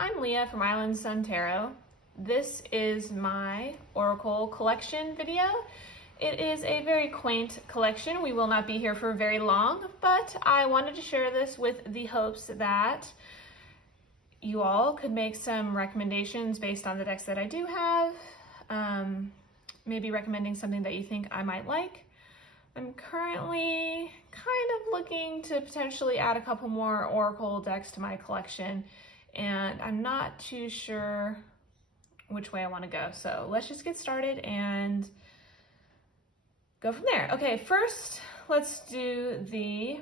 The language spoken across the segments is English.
I'm Leah from Island Sun Tarot. This is my Oracle collection video. It is a very quaint collection. We will not be here for very long, but I wanted to share this with the hopes that you all could make some recommendations based on the decks that I do have. Maybe recommending something that you think I might like. I'm currently kind of looking to potentially add a couple more Oracle decks to my collection, and I'm not too sure which way I want to go. So let's just get started and go from there. Okay, first let's do the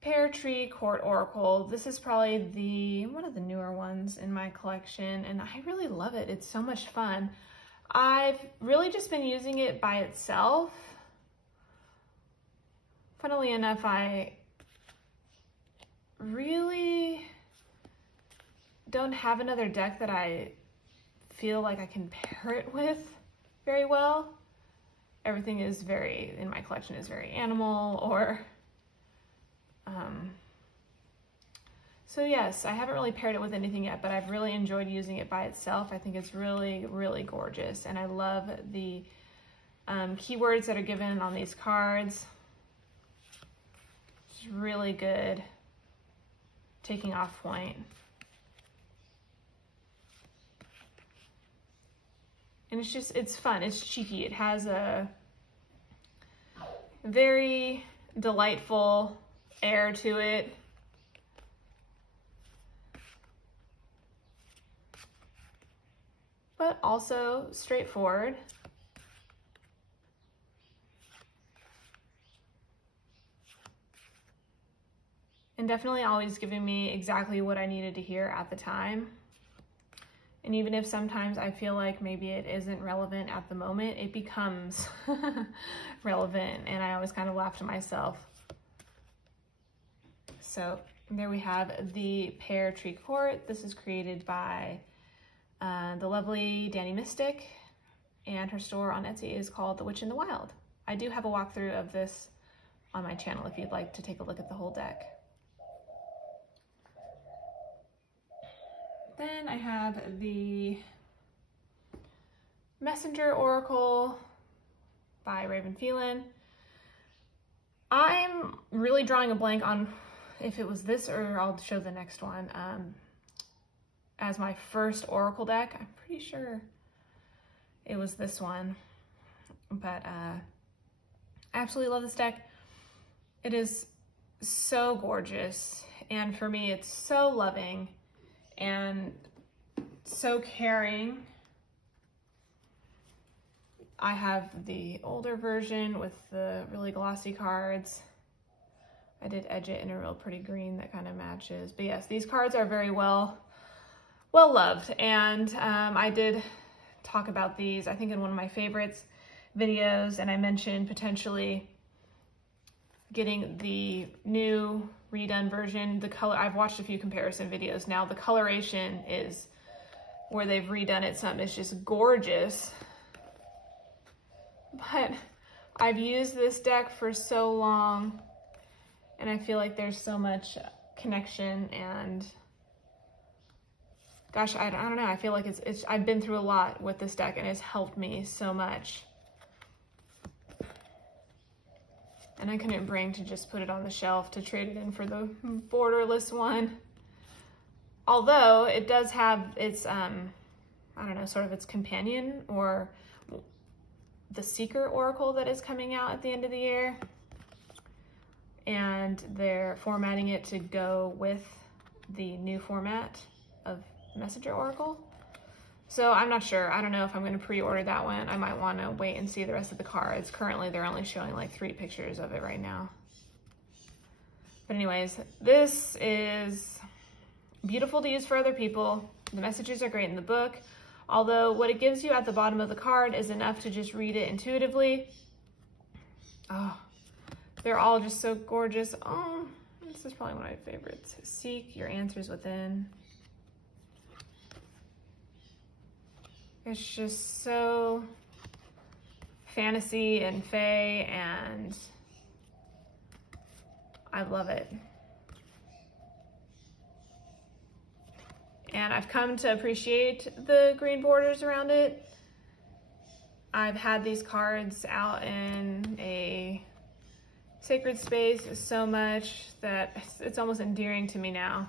Pear Tree Court Oracle. This is probably one of the newer ones in my collection, and I really love it. It's so much fun. I've really just been using it by itself. Funnily enough, I really don't have another deck that I feel like I can pair it with very well. Everything is in my collection is very animal or so yes, I haven't really paired it with anything yet, but I've really enjoyed using it by itself. I think it's really, really gorgeous, and I love the keywords that are given on these cards. It's really good taking off point. And it's fun, it's cheeky. It has a very delightful air to it. But also straightforward. And definitely always giving me exactly what I needed to hear at the time. And even if sometimes I feel like maybe it isn't relevant at the moment, it becomes relevant, and I always kind of laugh to myself. So there we have the Pear Tree Court. This is created by the lovely Danny Mystic, and her store on Etsy is called The Witch in the Wild. I do have a walkthrough of this on my channel if you'd like to take a look at the whole deck. Then I have the Messenger Oracle by Raven Phelan. I'm really drawing a blank on if it was this or I'll show the next one. As my first Oracle deck, I'm pretty sure it was this one, but I absolutely love this deck. It is so gorgeous, and for me, it's so loving and so caring. I have the older version with the really glossy cards. I did edge it in a real pretty green that kind of matches. But yes, these cards are very well loved, and I did talk about these, I think, in one of my favorites videos, and I mentioned potentially getting the new redone version. The color, I've watched a few comparison videos now. The coloration is where they've redone it some. It's just gorgeous. But I've used this deck for so long, and I feel like there's so much connection, and gosh, I don't know. I feel like I've been through a lot with this deck, and it's helped me so much. And I couldn't bring to just put it on the shelf to trade it in for the borderless one. Although it does have its, I don't know, sort of its companion, or the Seeker Oracle that is coming out at the end of the year. And they're formatting it to go with the new format of Messenger Oracle. So I'm not sure. I don't know if I'm going to pre-order that one. I might want to wait and see the rest of the cards. Currently, they're only showing like 3 pictures of it right now. But anyways, this is beautiful to use for other people. The messages are great in the book, although what it gives you at the bottom of the card is enough to just read it intuitively. Oh, they're all just so gorgeous. Oh, this is probably one of my favorites. Seek your answers within. It's just so fantasy and fae, and I love it. and I've come to appreciate the green borders around it. I've had these cards out in a sacred space so much that it's almost endearing to me now.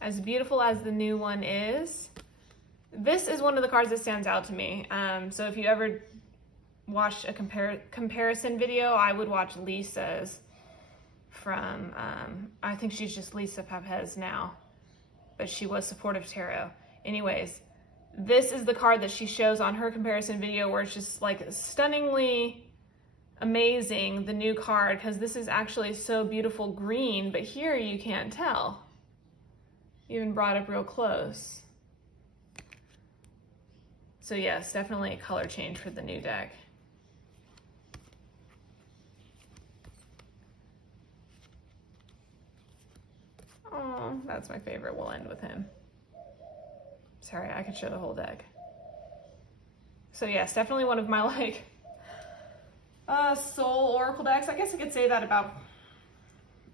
As beautiful as the new one is, this is one of the cards that stands out to me. So if you ever watch a comparison video, I would watch Lisa's from, I think she's just Lisa Papez now, but she was Supportive Tarot. Anyways, this is the card that she shows on her comparison video where it's just like stunningly amazing, the new card, because this is actually so beautiful green, but here you can't tell. Even brought up real close. So yes, definitely a color change for the new deck. Oh, that's my favorite. We'll end with him. Sorry, I could show the whole deck. So yes, definitely one of my like soul oracle decks. I guess I could say that about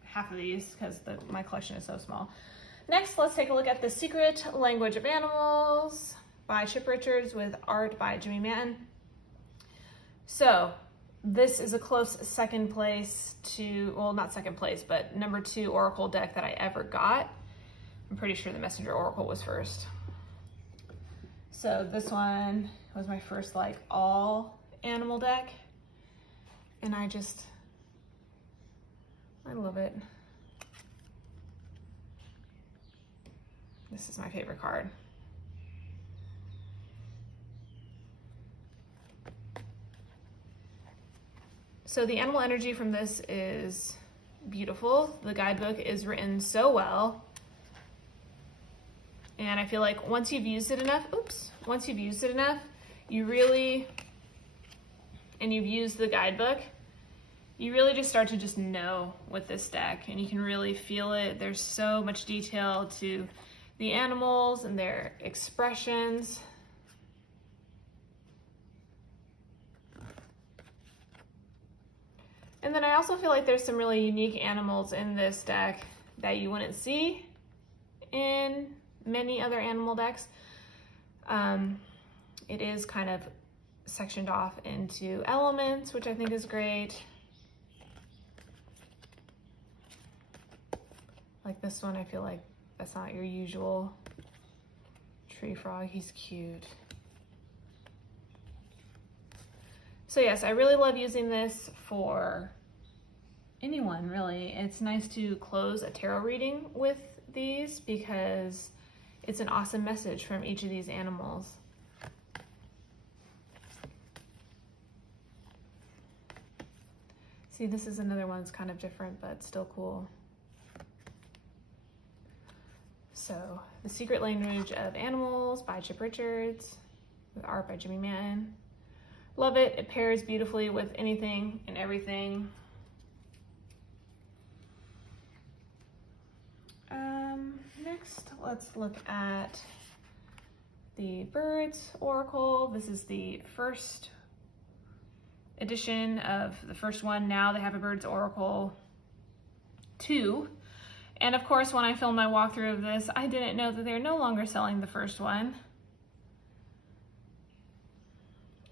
half of these because my collection is so small. Next, let's take a look at The Secret Language of Animals by Chip Richards with art by Jimmy Manton. So this is a close second place to, well, not second place, but number 2 oracle deck that I ever got. I'm pretty sure the Messenger Oracle was first. So this one was my first like all animal deck, and I love it. This is my favorite card. So the animal energy from this is beautiful. The guidebook is written so well. And I feel like once you've used it enough, you really, and you've used the guidebook, you really just start to just know with this deck, and you can really feel it. There's so much detail to the animals and their expressions. And then I also feel like there's some really unique animals in this deck that you wouldn't see in many other animal decks. It is kind of sectioned off into elements, which I think is great. Like this one, I feel like that's not your usual tree frog. He's cute. So yes, I really love using this for anyone, really. It's nice to close a tarot reading with these because it's an awesome message from each of these animals. See, this is another one that's kind of different, but still cool. So, The Secret Language of Animals by Chip Richards, with art by Jimmy Manton. Love it. It pairs beautifully with anything and everything. Next, let's look at the Birds Oracle. This is the first edition of the first one. Now they have a Birds Oracle 2. And of course, when I filmed my walkthrough of this, I didn't know that they're no longer selling the first one.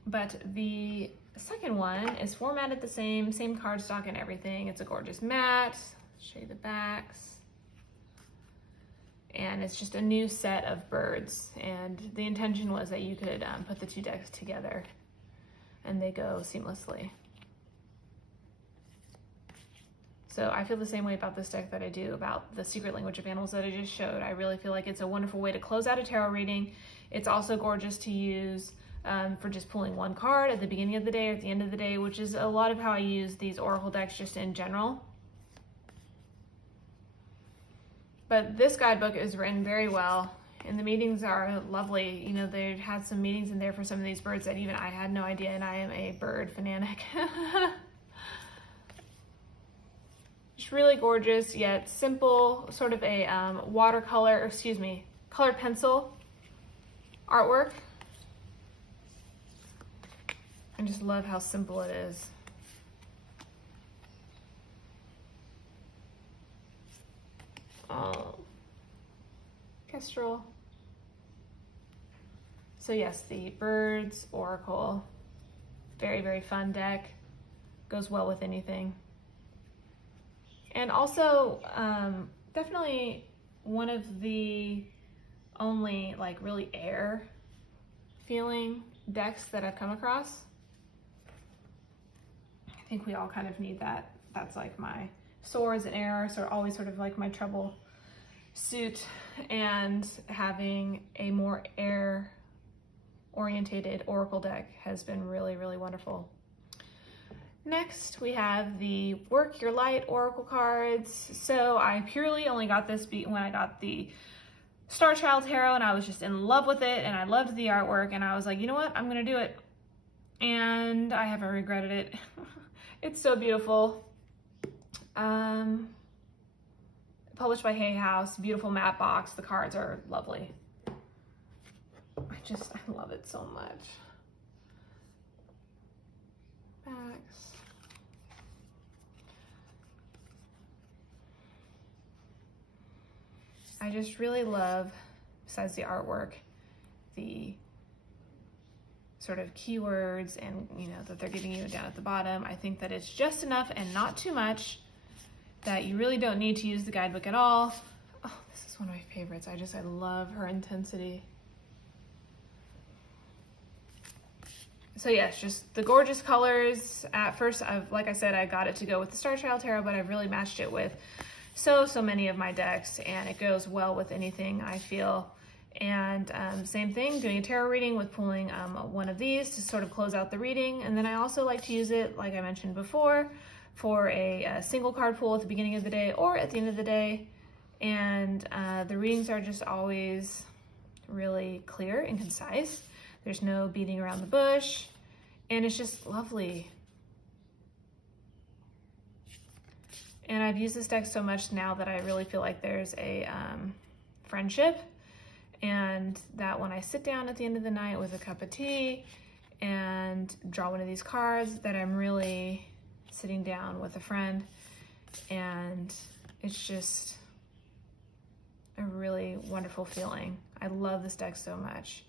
But the second one is formatted the same cardstock and everything. It's a gorgeous mat. Show you the backs. And it's just a new set of birds. And the intention was that you could put the two decks together and they go seamlessly. So I feel the same way about this deck that I do about the Secret Language of Animals that I just showed. I really feel like it's a wonderful way to close out a tarot reading. It's also gorgeous to use for just pulling one card at the beginning of the day or at the end of the day, which is a lot of how I use these Oracle decks just in general. But this guidebook is written very well, and the meetings are lovely. You know, they had some meetings in there for some of these birds that even I had no idea, and I am a bird fanatic. Just really gorgeous, yet simple, sort of a colored pencil artwork. I just love how simple it is. Oh, Kestrel. So yes, the Birds Oracle, very, very fun deck. Goes well with anything. And also, definitely one of the only like really air feeling decks that I've come across. I think we all kind of need that. That's like my Swords and Air, so always sort of like my trouble suit, and having a more air orientated Oracle deck has been really, really wonderful. Next, we have the Work Your Light Oracle cards. So I purely only got this when I got the Star Child Tarot, and I was just in love with it, and I loved the artwork, and I was like, you know what, I'm gonna do it. And I haven't regretted it. It's so beautiful. Published by Hay House, beautiful matte box. The cards are lovely. I love it so much. Backs. I just really love, besides the artwork, the sort of keywords and, you know, that they're giving you down at the bottom. I think that it's just enough and not too much that you really don't need to use the guidebook at all. Oh, this is one of my favorites. I love her intensity. So yes, just the gorgeous colors. At first, like I said, I got it to go with the Star Child Tarot, but I've really matched it with so many of my decks, and it goes well with anything, I feel. And same thing, doing a tarot reading with pulling one of these to sort of close out the reading. And then I also like to use it, like I mentioned before, for a single card pull at the beginning of the day or at the end of the day. And the readings are just always really clear and concise. There's no beating around the bush, and it's just lovely. And I've used this deck so much now that I really feel like there's a friendship, and that when I sit down at the end of the night with a cup of tea and draw one of these cards, that I'm really sitting down with a friend, and it's just a really wonderful feeling. I love this deck so much.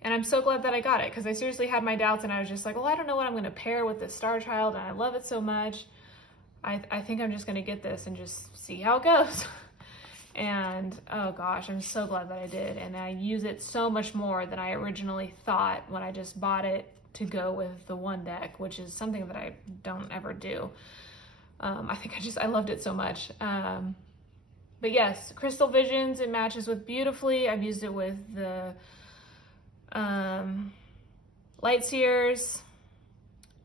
And I'm so glad that I got it, because I seriously had my doubts, and I was just like, well, I don't know what I'm going to pair with this Star Child, and I love it so much. I think I'm just going to get this and just see how it goes. And oh gosh, I'm so glad that I did. And I use it so much more than I originally thought when I just bought it to go with the one deck, which is something that I don't ever do. I think I loved it so much. But yes, Crystal Visions, it matches with beautifully. I've used it with the Light Seers,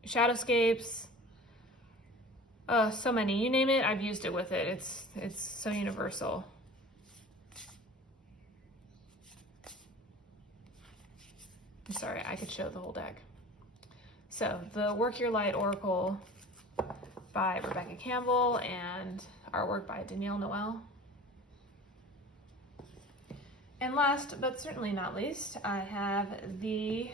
Shadowscapes, so many, you name it, I've used it with it. It's so universal. I'm sorry, I could show the whole deck. So the Work Your Light Oracle by Rebecca Campbell and artwork by Danielle Noel. And last, but certainly not least, I have the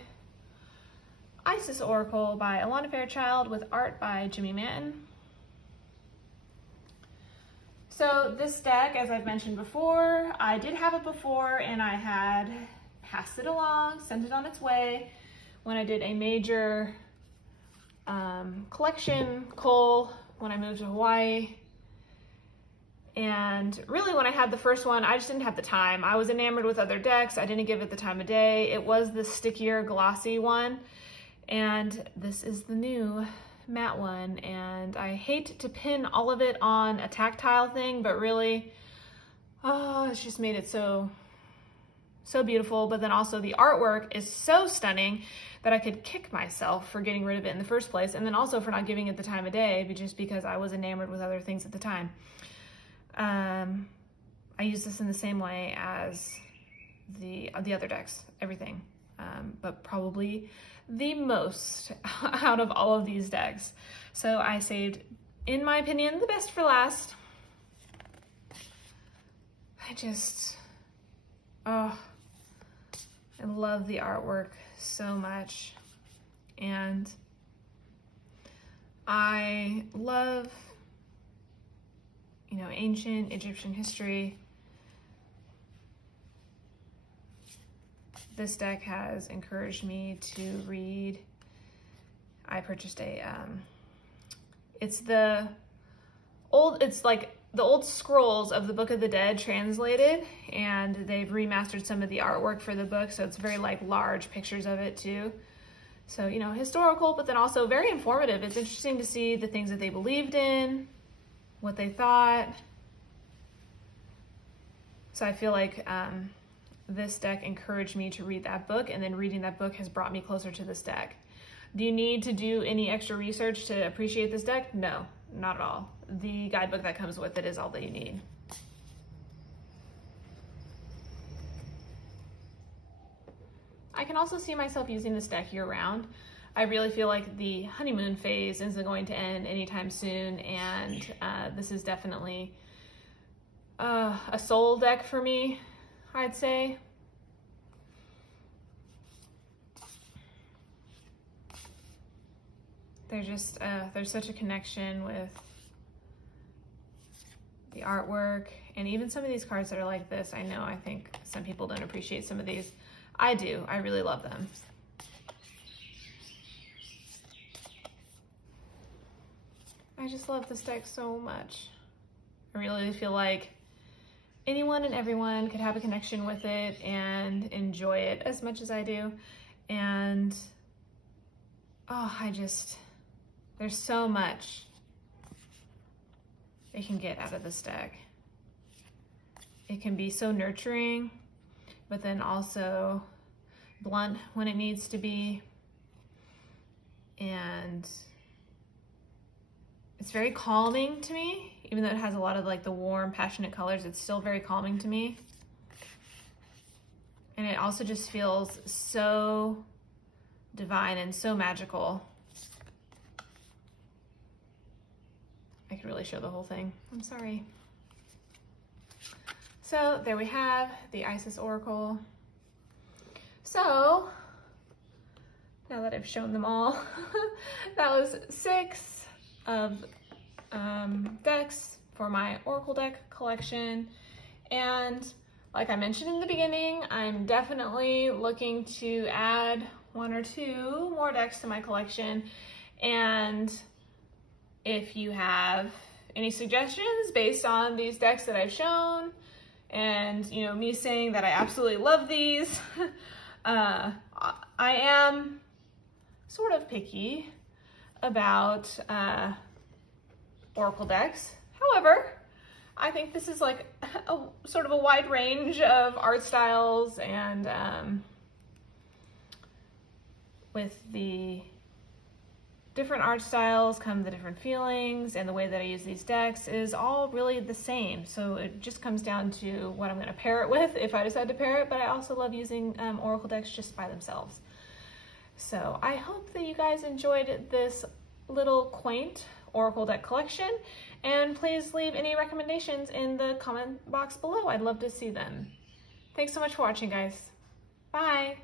Isis Oracle by Alana Fairchild with art by Jimmy Manton. So this deck, as I've mentioned before, I did have it before, and I had passed it along, sent it on its way when I did a major collection cull when I moved to Hawaii. And really, when I had the first one, I just didn't have the time. I was enamored with other decks. I didn't give it the time of day. It was the stickier, glossy one. And this is the new matte one. And I hate to pin all of it on a tactile thing, but really, oh, it's just made it so beautiful. But then also the artwork is so stunning that I could kick myself for getting rid of it in the first place. And then also for not giving it the time of day, just because I was enamored with other things at the time. I use this in the same way as the other decks, everything, but probably the most out of all of these decks. So I saved, in my opinion, the best for last. I love the artwork so much, and I love, you know, ancient Egyptian history. this deck has encouraged me to read. I purchased a, it's like the old scrolls of the Book of the Dead translated, and they've remastered some of the artwork for the book, so it's very like large pictures of it too. So, you know, historical, but then also very informative. It's interesting to see the things that they believed in, what they thought. So I feel like this deck encouraged me to read that book, and then reading that book has brought me closer to this deck. Do you need to do any extra research to appreciate this deck? No, not at all. The guidebook that comes with it is all that you need. I can also see myself using this deck year-round. I really feel like the honeymoon phase isn't going to end anytime soon, and this is definitely a soul deck for me, I'd say. There's such a connection with the artwork, and even some of these cards that are like this. I think some people don't appreciate some of these. I do. I really love them. I just love this deck so much. I really feel like anyone and everyone could have a connection with it and enjoy it as much as I do. And there's so much they can get out of this deck. It can be so nurturing, but then also blunt when it needs to be. And it's very calming to me. Even though it has a lot of like the warm, passionate colors, it's still very calming to me. And it also just feels so divine and so magical. I could really show the whole thing. I'm sorry. So there we have the Isis Oracle. So now that I've shown them all, that was 6 of decks for my Oracle deck collection. And like I mentioned in the beginning, I'm definitely looking to add 1 or 2 more decks to my collection. And if you have any suggestions based on these decks that I've shown, and you know, me saying that I absolutely love these, I am sort of picky about Oracle decks. However, I think this is like a sort of a wide range of art styles, and with the different art styles come the different feelings, and the way that I use these decks is all really the same. So it just comes down to what I'm going to pair it with if I decide to pair it, but I also love using Oracle decks just by themselves. So I hope that you guys enjoyed this little quaint Oracle deck collection, and please leave any recommendations in the comment box below. I'd love to see them. Thanks so much for watching, guys. Bye!